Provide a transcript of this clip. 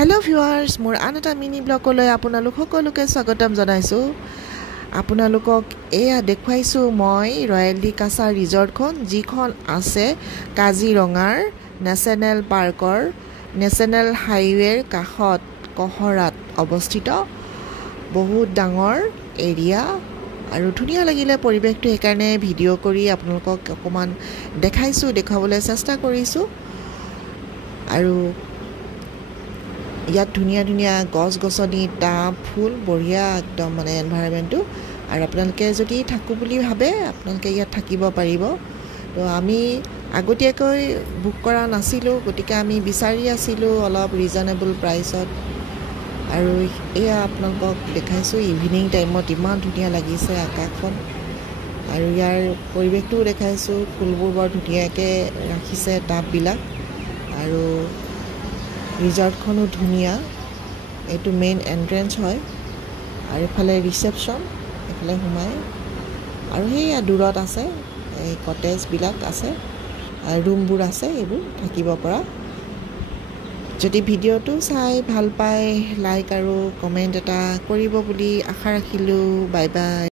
Hello viewers মোৰ আন এটা মিনি ব্লগলৈ আপোনালোক সকলোকে স্বাগতম জনাইছোঁ। আপোনালোকক এয়া দেখুৱাইছোঁ মই ৰয়েল ডি কাছা ৰিজৰ্টখন, যিখন আছে কাজিৰঙাৰ নেশ্যনেল পাৰ্কৰ নেশ্যনেল হাইৱেৰ কাষত কহৰাত অৱস্থিত। বহুত ডাঙৰ এৰিয়া আৰু ধুনীয়া লাগিলে পৰিৱেশটো, সেইকাৰণে ভিডিঅ' কৰি আপোনালোকক অকণমান দেখুৱাবলৈ চেষ্টা কৰিছোঁ। আৰু ইয়াত ধুনীয়া ধুনীয়া গছ গছনি, টাব, ফুল, বঢ়িয়া একদম মানে এনভাইৰনমেণ্টটো। আৰু আপোনালোকে যদি থাকোঁ বুলি ভাবে আপোনালোকে ইয়াত থাকিব পাৰিব। তো আমি আগতীয়াকৈ বুক কৰা নাছিলোঁ, গতিকে আমি বিচাৰি আছিলোঁ অলপ ৰিজনেবল প্ৰাইচত। আৰু এয়া আপোনালোকক দেখাইছোঁ ইভিনিং টাইমত ইমান ধুনীয়া লাগিছে আকাশখন। আৰু ইয়াৰ পৰিৱেশটোও দেখাইছোঁ, ফুলবোৰ বৰ ধুনীয়াকৈ ৰাখিছে টাববিলাক। আৰু ৰিজৰ্টখনো ধুনীয়া, এইটো মেইন এণ্ট্ৰেঞ্চ হয়। আৰু এইফালে ৰিচেপশ্যন, এইফালে সোমাই। আৰু সেয়া দূৰত আছে এই কটেজবিলাক আছে, ৰুমবোৰ আছে, এইবোৰ থাকিব পৰা। যদি ভিডিঅ'টো চাই ভাল পায় লাইক আৰু কমেণ্ট এটা কৰিব বুলি আশা ৰাখিলোঁ। Bye bye.